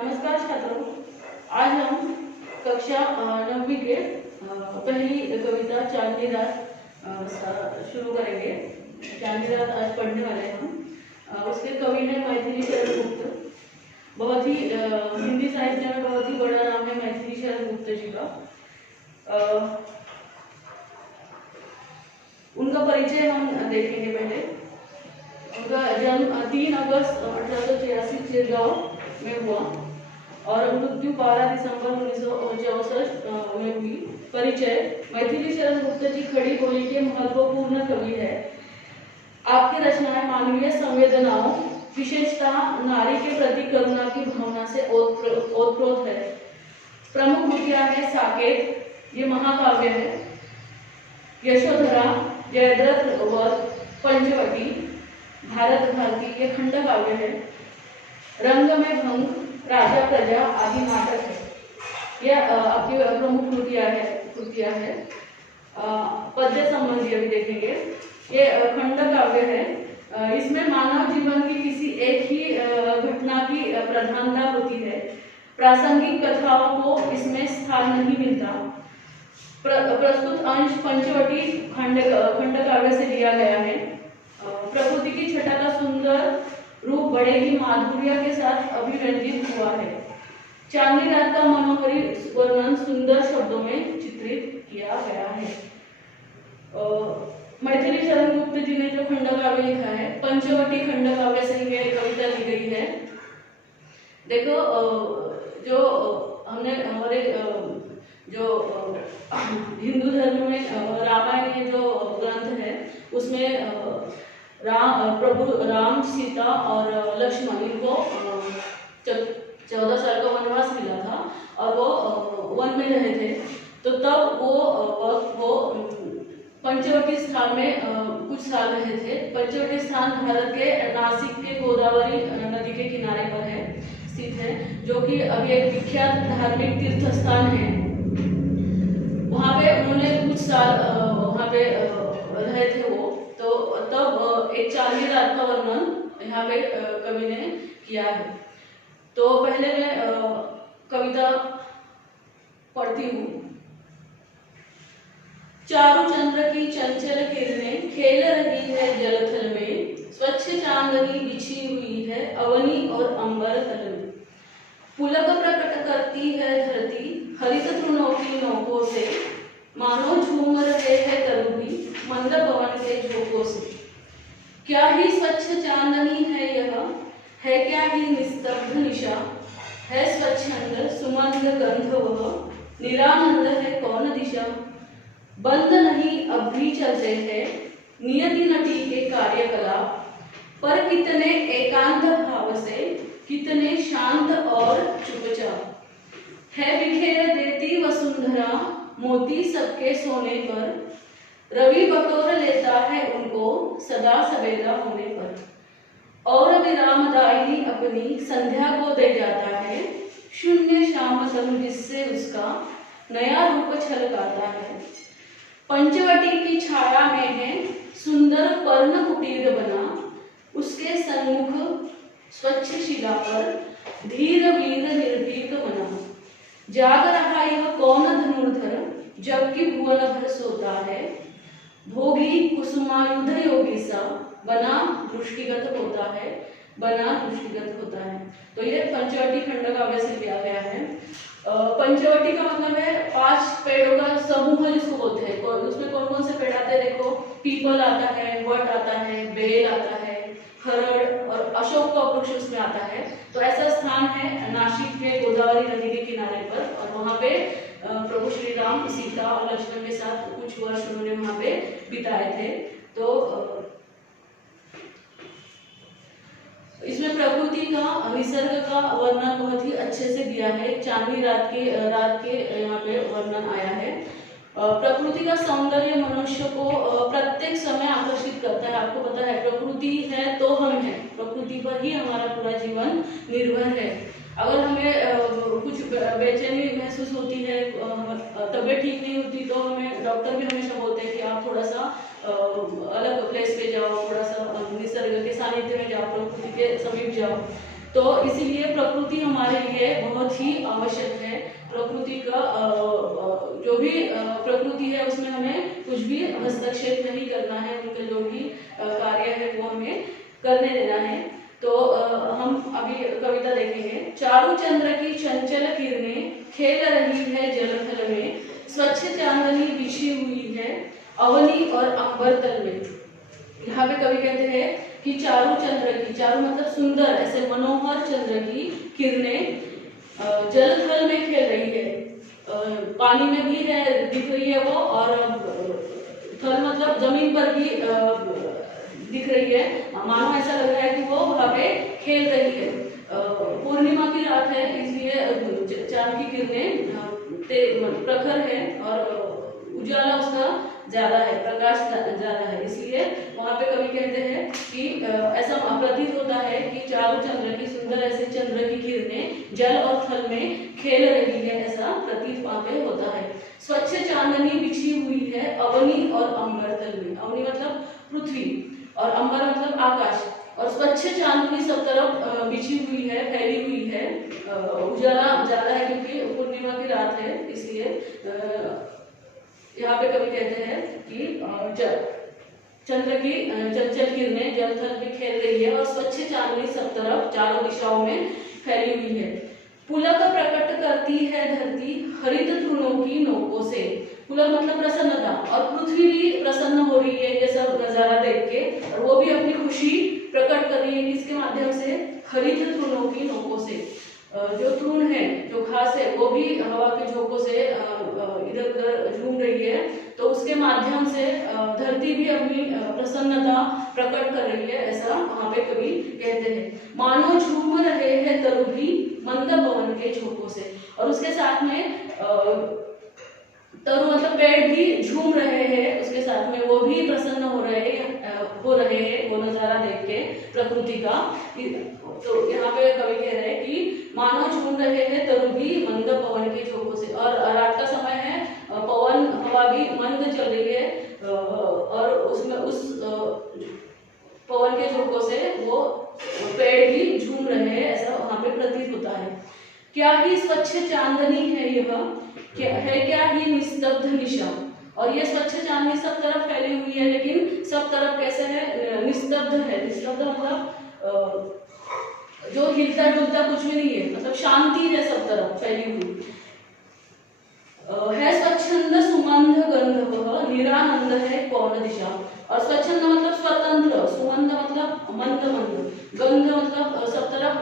नमस्कार छात्रों, आज हम कक्षा 9वीं के पहली कविता चांदनी रात शुरू करेंगे। चांदनी रात आज पढ़ने वाले हैं हम। उसके कवि हैं मैथिली शरण गुप्त। बहुत ही हिंदी साहित्य में बहुत ही बड़ा नाम है मैथिली शरण गुप्त जी का। उनका परिचय हम देखेंगे पहले। उनका जन्म 3 अगस्त 1886 चिरगांव में हुआ और मृत्यु 12 दिसंबर 1964 में हुई। परिचय: मैथिली शरण गुप्त जी खड़ी बोली के महत्वपूर्ण कवि है। आपकी रचनाएं मानवीय संवेदनाओं, विशेषतः नारी के प्रति करुणा की भावना से ओतप्रोत है। प्रमुख कृतियां हैं साकेत, ये महाकाव्य है, यशोधरा, जयद्रथ वध, पंचवटी, भारत भारती, ये खंड काव्य है, रंग में भंग, राजा प्रजा आदि नाटक है। यह आपकी प्रमुख कृतियां है। पद्य संबंधी अभी देखेंगे। ये खंड काव्य है। इसमें मानव जीवन की किसी एक ही घटना की प्रधानता होती है। प्रासंगिक कथाओं को इसमें स्थान नहीं मिलता। प्रस्तुत अंश पंचवटी खंड काव्य से लिया गया है। प्रकृति की छटा का सुंदर रूप बड़े ही माधुर्य के साथ अभिव्यंजित हुआ है। चांदनी रात का मनोहरी वर्णन सुंदर शब्दों में चित्रित किया गया है। मैथिली शरण गुप्त जी ने जो खंड काव्य लिखा है, पंचवटी खंड काव्य से ये कविता ली गई है। देखो, जो हमने हमारे जो हिंदू धर्म में रामायण जो ग्रंथ है उसमें प्रभु राम, सीता और लक्ष्मण इनको 14 साल का वनवास मिला था और वो वन में रहे थे। तो तब वो पंचवटी स्थान में कुछ साल रहे थे। पंचवटी स्थान भारत के नासिक के गोदावरी नदी के किनारे पर है, स्थित है, जो कि अभी एक विख्यात धार्मिक तीर्थ स्थान है। वहाँ पे उन्होंने कुछ साल वहाँ पे रहे थे वो। तो तब एक चांदनी रात का वर्णन यहाँ पे कवि ने किया है। तो पहले मैं कविता पढ़ती हूँ। चारु चंद्र की चंचल किरणें खेल रही है जलथल में, स्वच्छ चांदनी बिछी हुई है अवनी और अंबर तल में। पुलक प्रकट करती है धरती हरित तृणों की नोकों से, मानो झूम रहे हैं करुणी मंद पवन के झोंकों से। क्या ही स्वच्छ चांदनी है यह, है क्या ही निस्तब्ध निशा, है स्वच्छंद सुमंद गंध वह, निरानंद है कौन दिशा। बंद नहीं अब भी चलते हैं नियति नटी के कार्यकलाप, पर कितने एकांत भाव से, कितने शांत और चुपचाप। है बिखेर देती वसुंधरा मोती सबके सोने पर, रवि बटोर लेता है उनको सदा सवेरा होने पर। और विरामदायिनी अपनी संध्या को दे जाता है, शून्य श्याम तम जिससे उसका नया रूप छलकाता है। पंचवटी की छाया में है सुंदर पर्ण कुटीर बना, उसके सन्मुख स्वच्छ शिला पर धीर वीर निर्भीक बना। जाग रहा यह कौन धनुर्धर, जबकि भुवन भर सोता है, भोगी कुसुमायुध योगी सा, बना दृष्टिगत होता है, बना दृष्टिगत होता है। तो ये पंचवटी खंड काव्य से लिया गया है। पंचवटी का मतलब है 5 पेड़ों का समूह जिसको बोलते हैं। उसमें कौन कौन से पेड़ आते हैं देखो, पीपल आता है, वट आता है, बेल आता है, हरड़ और अशोक का वृक्ष उसमें आता है। तो ऐसा स्थान है नासिक के गोदावरी नदी के किनारे पर, और वहाँ पे प्रभु श्री राम, सीता और लक्ष्मण के साथ कुछ वर्ष उन्होंने वहाँ पे बिताए थे। तो इसमें प्रकृति का, निसर्ग का वर्णन बहुत ही अच्छे से दिया है। चांदनी रात के यहाँ पे वर्णन आया है। प्रकृति का सौंदर्य मनुष्य को प्रत्येक समय आकर्षित करता है। आपको पता है प्रकृति है तो हम हैं, प्रकृति पर ही हमारा पूरा जीवन निर्भर है। अगर हमें कुछ बेचैनी महसूस होती है, तबीयत ठीक नहीं होती, तो हमें डॉक्टर भी हमेशा बोलते हैं कि आप थोड़ा सा अलग प्लेस पे जाओ, थोड़ा सा निसर्ग के सानिध्य में जाओ, प्रकृति के समीप जाओ। तो इसीलिए प्रकृति हमारे लिए बहुत ही आवश्यक है। प्रकृति का जो भी प्रकृति है उसमें हमें कुछ भी हस्तक्षेप नहीं करना है, उनका जो भी कार्य है वो हमें करने देना है। तो हम अभी कविता देखेंगे। चारु चंद्र की चंचल किरणें खेल रही है जलथल में, स्वच्छ चांदनी बिछी हुई है अवनी और अंबर तल में। यहाँ पे कवि कहते हैं कि चारु चंद्र की, चारु मतलब सुंदर, ऐसे मनोहर चंद्र की किरणें जलथल में खेल रही है, पानी में भी है, दिख रही है वो, और थल मतलब जमीन पर भी दिख रही है, मानो ऐसा लग रहा है कि वो वहाँ पे खेल रही है। पूर्णिमा की रात है इसलिए चांद की किरणें प्रखर है और उजाला उसका ज्यादा है, प्रकाश ज्यादा है, इसलिए वहाँ पे कवि कहते हैं कि ऐसा प्रतीत होता है कि चारु चंद्र की, सुंदर ऐसे चंद्र की किरणें जल और थल में खेल रही है, ऐसा प्रतीत वहाँ पे होता है। स्वच्छ चांदनी बिछी हुई है अवनी और अंबर तल में। अवनी मतलब पृथ्वी और अंबर मतलब आकाश, और स्वच्छ चांदनी सब तरफ बिछी हुई है, फैली हुई है, उजाला ज्यादा है क्योंकि पूर्णिमा की रात है, इसलिए यहाँ पे कवि कहते हैं कि चंद्र की चंचल किरणें जलथल में खेल रही है और स्वच्छ चांदनी सब तरफ चारों दिशाओं में फैली हुई है। पुलक प्रकट करती है धरती हरित तृणों की नोकों से। पुलक मतलब प्रसन्नता, और पृथ्वी भी प्रसन्न हो रही है ये सब नजारा देख के, और वो भी अपनी खुशी प्रकट कर रही है किसके माध्यम से, हरित तृणों की नोकों से। जो तृण है, जो घास है, वो भी हवा के झोंकों से इधर उधर झूम रही है, तो उसके माध्यम से धरती भी अपनी प्रसन्नता प्रकट कर रही है, ऐसा वहाँ पे कवि कहते हैं। मानो झूम रहे हैं तरु भी मंद पवन के झोंकों से, और उसके साथ में तरु मतलब पेड़ भी झूम रहे हैं, उसके साथ में वो भी प्रसन्न हो रहे हैं वो नजारा देख के प्रकृति का। तो यहाँ पे कवि कह रहे हैं कि मानो झूम रहे हैं तरु भी मंद पवन के झोंकों से, और रात का समय है, पवन हवा भी मंद चल रही है, और उसमें उस पवन के झोंकों से वो पेड़ भी झूम रहे हैं, ऐसा वहाँ पे प्रतीत होता है। क्या ही स्वच्छ चांदनी है यह, क्या ही निस्तब्ध निशा। और ये स्वच्छ चांदनी सब तरफ फैली हुई है, लेकिन सब तरफ कैसे है, निस्तब्ध है। निस्तब्ध मतलब जो हिलता डुलता कुछ भी नहीं है, मतलब शांति है सब तरफ फैली हुई है। स्वच्छंद सुमंध गंध वह निरानंद है कौन दिशा। और स्वच्छंद मतलब स्वतंत्र, सुमंध मतलब मंद मंद, गंध मतलब सब तरफ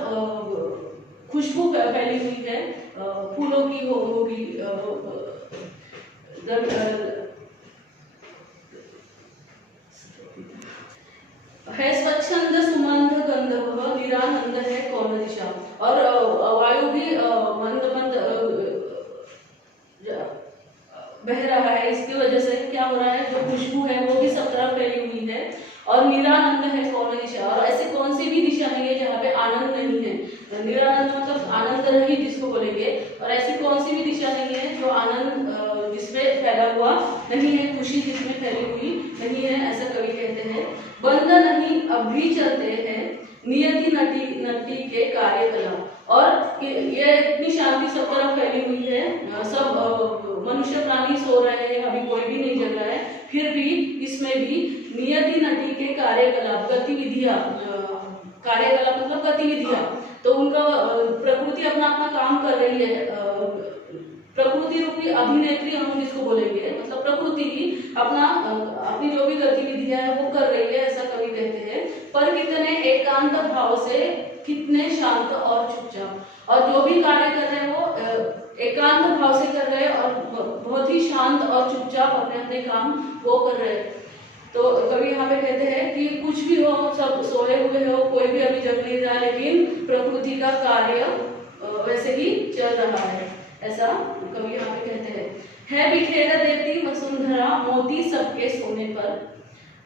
खुशबू फैली हुई है, फूलों की होगी, है स्वच्छंद सुमंध गंध वह निरानंद है कौन दिशा। और वायु भी मंद मंद बह रहा है, इसकी वजह से क्या हो रहा है, जो खुशबू है वो भी सब तरफ फैली हुई है, और निरानंद है कौन दिशा। और ऐसी कौन सी भी दिशा नहीं है जहाँ पे आनंद नहीं है। निरानंद मतलब आनंद रहित जिसको बोलेंगे, और ऐसी कौन सी भी दिशा नहीं है जो आनंद जिसमें फैला हुआ नहीं है, खुशी जिसमें फैली हुई नहीं है, ऐसा कवि कहते हैं। बंद नहीं अब भी चलते हैं नियति नटी के कार्यकलाप। और ये इतनी शांति सब तरफ फैली हुई है, सब मनुष्य प्राणी सो रहे हैं, अभी कोई भी नहीं जग रहा है, फिर भी इसमें भी नियति नटी के कार्यकलाप, गतिविधियां, कार्यकलाप मतलब गतिविधियां, तो उनका प्रकृति अपना अपना काम कर रही है। प्रकृति रूपी अभिनेत्री हम जिसको बोलेंगे, मतलब प्रकृति ही अपनी जो भी गतिविधियां है वो कर रही है, ऐसा कवि कहते हैं। पर कितने एकांत भाव से, कितने शांत और चुपचाप, और जो भी कार्य कर रहे हैं वो एकांत भाव से कर रहे हैं और बहुत ही शांत और चुपचाप अपने अपने काम वो कर रहे हैं। तो कवि यहाँ पे कहते हैं कि कुछ भी हो, सब सोए हुए हो, कोई भी अभी जग नहीं रहा, लेकिन प्रकृति का कार्य वैसे ही चल रहा है, ऐसा कवि यहाँ पे कहते हैं। है बिखेर देती वसुंधरा मोती सबके सोने पर,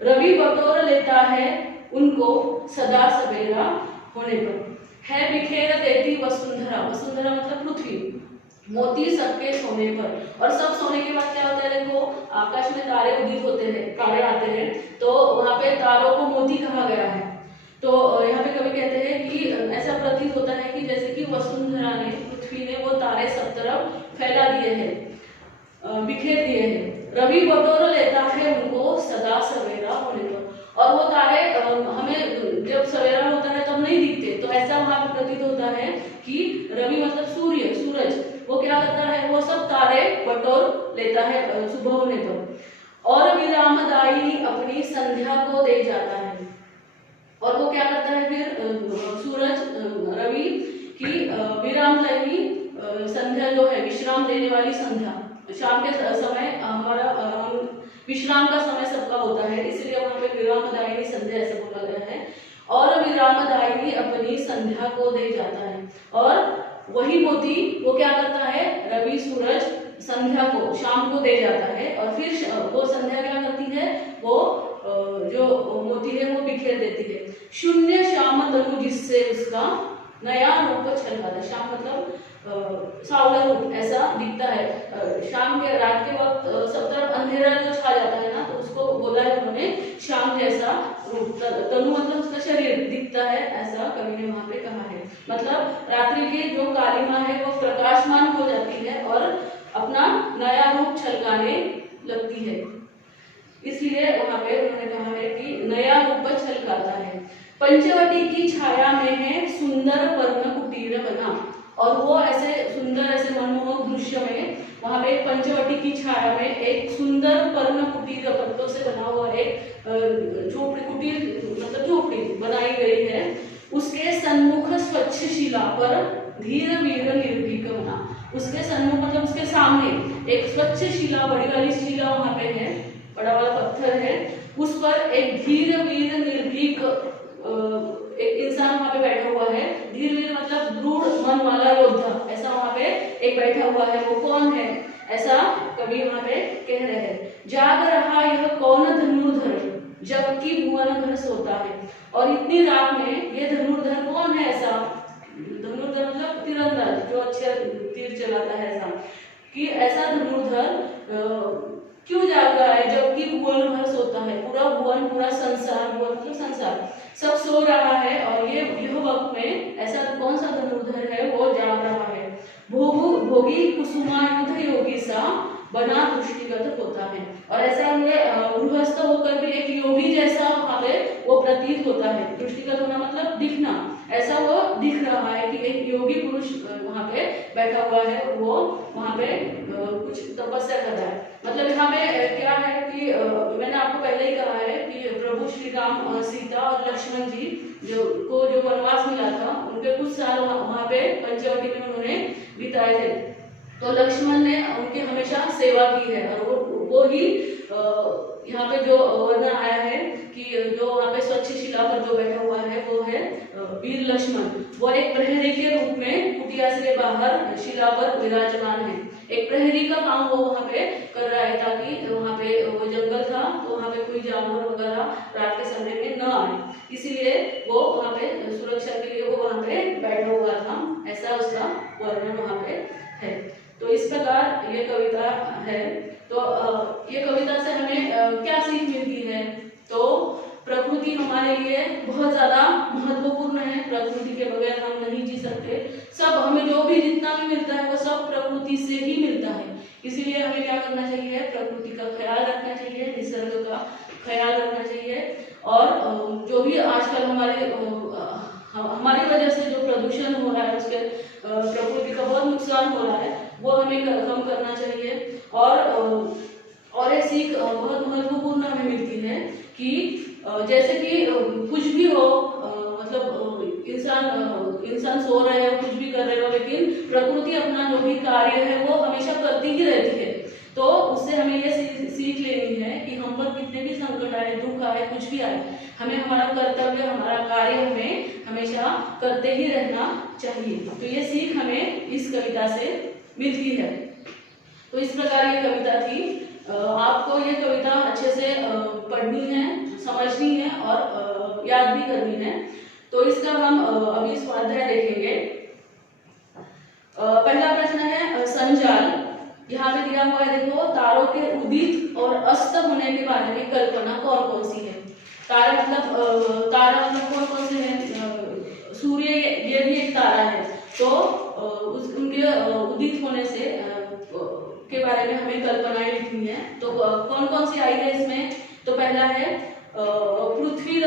रवि बटोर लेता है उनको सदा सवेरा होने पर। है बिखेर देती वसुंधरा, वसुंधरा मतलब पृथ्वी, मोती सबके सोने पर। और सब सोने के बाद क्या होता है, देखो आकाश में तारे उदित होते हैं, तारे आते हैं, तो वहां पे तारों को मोती कहा गया है। तो यहाँ पे कवि कहते हैं कि ऐसा प्रतीत होता है कि जैसे कि वसुंधरा ने, पृथ्वी ने वो तारे सब तरफ फैला दिए हैं, बिखेर दिए हैं। रवि बटोर लेता है उनको सदा सवेरा होने पर, और वो तारे हमें जब सवेरा होता है तब नहीं दिखते, तो ऐसा वहां पर प्रतीत होता है कि रवि मतलब सूर्य, सूरज, वो क्या करता है, वो सब तारे बटोर लेता है सुबह होने पर। और विरामदायिनी अपनी संध्या को दे जाता है, और वो क्या करता है फिर सूरज, रवि की विरामदायिनी संध्या जो है, विश्राम देने वाली संध्या, शाम के समय हमारा विश्राम का समय सबका होता है, इसलिए वहां पे विरामदायिनी संध्या ऐसा बोला गया है। और विरामदायिनी अपनी संध्या को दे जाता है, और वही मोती वो क्या करता है, रवि सूरज संध्या को, शाम को दे जाता है, और फिर वो संध्या क्या करती है, वो जो मोती है वो बिखेर देती है। शून्य श्याम तनु जिससे उसका नया रूप छलकाता है। श्याम मतलब सावला रूप ऐसा दिखता है। शाम के, रात के वक्त सब तरफ अंधेरा जो छा जाता है ना, तो उसको बोला है उन्होंने श्याम जैसा रूप। तनु मतलब उसका शरीर दिखता है, ऐसा कवि ने वहां पे कहा है। मतलब रात्रि की जो कालिमा है वो प्रकाशमान हो जाती है और अपना नया रूप छलकाने लगती है, इसलिए वहां पे उन्होंने कहा है कि नया रूप छलकाता है। पंचवटी की छाया में है सुंदर पर्ण कुटीर बना, और वो ऐसे सुंदर, ऐसे मनमोहक दृश्य में वहां पे पंचवटी की छाया में एक सुंदर पर्ण कुटीर, पत्तों से बना हुआ एक झोपड़ी, कुटीर मतलब झोपड़ी बनाई गई है। उसके सन्मुख स्वच्छ शिला पर धीर वीर निर्भीक बना, उसके सन्मुख मतलब उसके सामने एक स्वच्छ शिला, बड़ी वाली शिला वहां पे है, बड़ा वाला पत्थर है, उस पर एक धीर वीर निर्भीक एक इंसान वहां पे बैठा हुआ है। धीर वीर मतलब दृढ़ मन वाला योद्धा, ऐसा वहां पे एक बैठा हुआ है। वो कौन है, ऐसा कवि वहां पे कह रहे हैं। जाग रहा यह कौन धनुर्धर, जबकि भुवन घर सोता है। और इतनी रात में ये धनुर्धर कौन है, ऐसा धनुर्धर मतलब तीरंदाज, जो अच्छे तीर चलाता है, ऐसा कि ऐसा धनुर्धर क्यों जाग रहा है, जबकि भुवन भर सोता है। पूरा भुवन, पूरा संसार, भुवन मतलब संसार, सब सो रहा है, और यह वक्त में ऐसा कौन सा धनुर्धर है, वो जाग रहा है। भोगी कुसुमायुध योगी सा बना दृष्टिगत होता है, और ऐसा गृहस्थ होकर भी एक योगी जैसा वहां पे वो प्रतीत होता है। दृष्टिगत होना मतलब दिखना, ऐसा वो दिख रहा है कि एक योगी पुरुष वहां पे बैठा हुआ है, वो वहां पे कुछ तपस्या कर रहा है। मतलब यहाँ पे क्या है कि मैंने आपको पहले ही कहा है कि प्रभु श्री राम, सीता और लक्ष्मण जी जो वनवास मिला था, उनके कुछ साल वहां पे पंचवटी में उन्होंने बिताए थे। तो लक्ष्मण ने उनकी हमेशा सेवा की है, और वो ही यहाँ पे जो वर्णन आया है कि जो वहाँ पे स्वच्छ शिला पर जो बैठा हुआ है वो है वीर लक्ष्मण। वो एक प्रहरी के रूप में कुटिया से बाहर शिला पर विराजमान है। एक प्रहरी का काम वो वहाँ पे कर रहा है, ताकि वहाँ पे वो जंगल था तो वहाँ पे कोई जानवर वगैरह रात के समय में न आए, इसीलिए वो वहाँ पे सुरक्षा के लिए वो वहाँ पे बैठा हुआ था, ऐसा उसका वर्णन वहाँ पे है। तो इस प्रकार ये कविता है। तो ये कविता से हमें क्या सीख मिलती है, तो प्रकृति हमारे लिए बहुत ज्यादा महत्वपूर्ण है। प्रकृति के बगैर हम नहीं जी सकते। सब हमें जो भी जितना भी मिलता है वो सब प्रकृति से ही मिलता है, इसीलिए हमें क्या करना चाहिए, प्रकृति का ख्याल रखना चाहिए, निसर्ग का ख्याल रखना चाहिए। और जो भी आजकल हमारी वजह से जो प्रदूषण हो रहा है, उसके प्रकृति का बहुत नुकसान हो रहा है, वो हमें कम करना चाहिए। और एक सीख बहुत महत्वपूर्ण हमें मिलती है कि जैसे कि कुछ भी हो, मतलब इंसान सो रहे हो, कुछ भी कर रहे हो, लेकिन प्रकृति अपना जो भी कार्य है वो हमेशा करती ही रहती है। तो उससे हमें ये सीख लेनी है कि हम पर कितने भी संकट आए, दुख आए, कुछ भी आए, हमें हमारा कर्तव्य, हमारा कार्य हमें हमेशा करते ही रहना चाहिए। तो ये सीख हमें इस कविता से मिलती है। तो इस प्रकार ये कविता थी। आपको ये कविता अच्छे से पढ़नी है, समझनी है और याद भी करनी है। तो इसका हम अभी स्वाध्याय देखेंगे। पहला प्रश्न है संजाल। यहाँ पे दिया हुआ है, देखो, तारों के उदित और अस्त होने के बारे में कल्पना कौन कौन सी है। तारा मतलब कौन कौन से हैं? सूर्य ये भी एक तारा है। तो उनके उदित होने से के बारे में हमें कल्पनाएं लिखनी है। तो कौन कौन सी आई है इसमें? तो पहला है पृथ्वी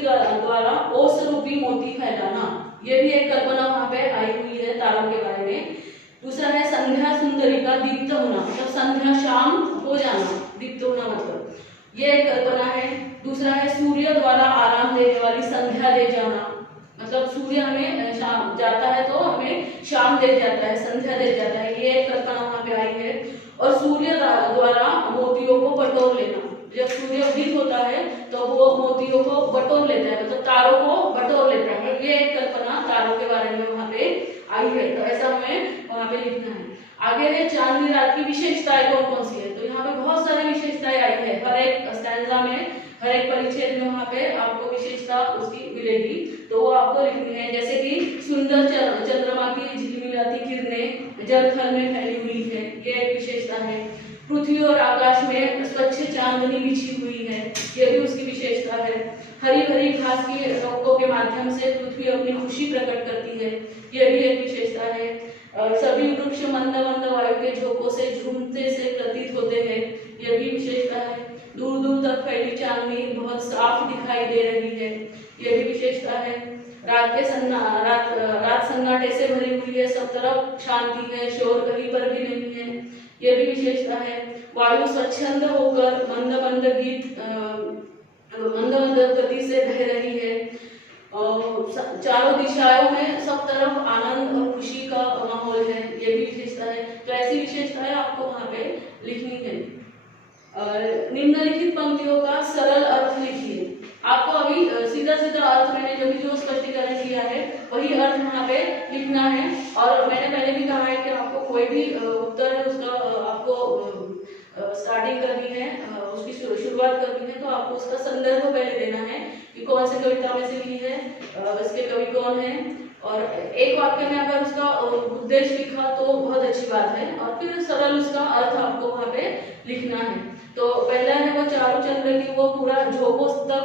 द्वारा ओस रूपी मोती फैलाना, ये भी एक कल्पना वहां पे आई हुई है तारों के बारे में। दूसरा है संध्या सुंदरी का दीप्त होना, मतलब संध्या शाम हो जाना, दीप्त होना मतलब ये एक कल्पना है। दूसरा है सूर्य द्वारा आराम देने वाली संध्या दे जाना, मतलब सूर्य हमें शाम जाता है तो हमें शाम दे जाता है, संध्या दे जाता है, ये एक कल्पना वहां पे आई है। और सूर्य द्वारा मोतियों को बटोर लेना, जब सूर्य उदित होता है तो वो मोतियों को बटोर लेता है, मतलब तारों को बटोर लेता है, ये एक कल्पना तारों के बारे में वहां पे आई है। तो ऐसा हमें वहां पे लिखना है। आगे है चांदनी रात की विशेषताएं कौन कौन सी है? तो यहाँ पे बहुत सारी विशेषताएं आई है, हर एक स्टैंजा में, हर एक परिच्छेद में वहां पे आपको विशेषता उसकी मिलेगी, तो वो आपको लिखनी है। जैसे कि सुंदर चंद्रमा की झिलमिलाती किरणें जल थल में फैली हुई है, ये एक विशेषता है। पृथ्वी और आकाश में स्वच्छ चांदनी बिछी हुई है, ये भी उसकी विशेषता है। हरी भरी घास की रोकों के माध्यम से पृथ्वी अपनी खुशी प्रकट करती है, ये भी एक विशेषता है। सभी वृक्ष मंद मंद वायु के झोंकों से झूमते से प्रतीत होते हैं, ये भी विशेषता है। दूर दूर तक फैली चांदनी बहुत साफ दिखाई दे रही है, ये भी विशेषता है। रात सन्नाटे से भरी हुई है, सब तरफ शांति है, शोर कहीं पर भी नहीं है, ये भी विशेषता है। वायु स्वच्छंद होकर मंद मंद गति से बह रही है। चारों दिशाओं में सब तरफ आनंद और खुशी का माहौल है, ये भी विशेषता है। तो ऐसी विशेषताएं आपको वहां पे लिखनी है। निम्नलिखित पंक्तियों का सरल अर्थ लिखिए। आपको अभी सीधा सीधा अर्थ मैंने जो स्पष्टीकरण किया है वही अर्थ वहां पे लिखना है। और मैंने पहले भी कहा है कि आपको कोई भी उत्तर है उसका आपको स्टार्टिंग करनी है, उसकी शुरुआत करनी है, तो आपको उसका संदर्भ पहले देना है कि कौन सी कविता में से ली है, इसके कवि कौन है, और एक वाक्य में अगर उसका उद्देश्य लिखा तो बहुत अच्छी बात है, और फिर सरल उसका अर्थ आपको वहां पे लिखना है। तो पहला है वो चारों चंद्र की वो पूरा झोंकों तक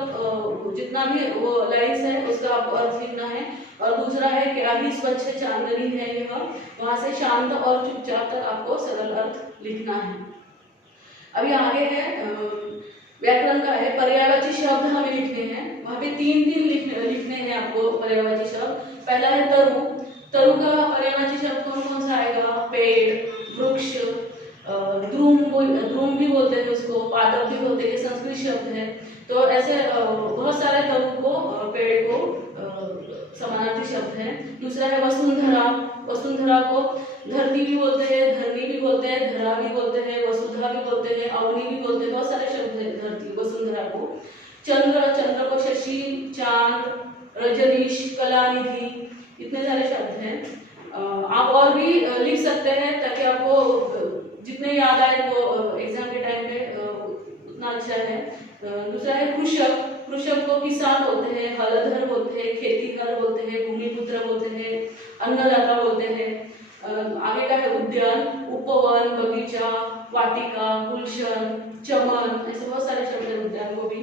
जितना भी वो लाइन्स है उसका आपको अर्थ लिखना है। और दूसरा है क्या ही स्वच्छ चांदनी है यह, वहां से शांत और चुपचाप तक आपको सरल अर्थ लिखना है। अभी आगे है व्याकरण का है, पर्यायवाची शब्द हमें लिखने हैं। वहां पे तीन लिखने हैं आपको पर्यायवाची शब्द। पहला है तरु। तरु का पर्यायवाची शब्द कौन कौन सा आएगा? पेड़, वृक्ष, द्रुम भी बोलते हैं उसको, पादप भी बोलते हैं, संस्कृत शब्द है। तो ऐसे बहुत सारे तरु को, पेड़ को समानार्थी शब्द है। दूसरा है वसुंधरा। वसुंधरा को धरती भी बोलते हैं, धरनी भी बोलते हैं, धरा भी बोलते हैं, वसुधा भी बोलते हैं, अवनी भी बोलते हैं, बहुत सारे शब्द है धरती वसुंधरा को। चंद्र, चंद्र को शशि, चांद, रजनीश, कलानिधि, इतने सारे शब्द हैं। आप और भी लिख सकते हैं ताकि आपको जितने याद आए वो एग्जाम के टाइम पे उतना अच्छा है। दूसरा है कृषक। कृषक को किसान बोलते हैं, हलधर बोलते हैं, खेतीहर बोलते हैं, भूमिपुत्र बोलते हैं, अन्नदाता बोलते हैं। आगे का है उद्यान, उपवन, बगीचा, वाटिका, गुलशन, चमन, ऐसे बहुत सारे शब्द हैं उद्यान को भी।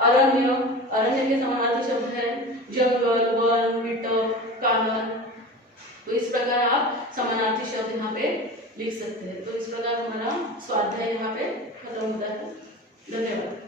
अरण्य, अरण्य के समानार्थी शब्द है जंगल, वन, विटप, कानन। तो इस प्रकार आप समानार्थी शब्द यहाँ पे लिख सकते हैं। तो इस प्रकार हमारा स्वाध्याय यहाँ पे खत्म होता है। धन्यवाद।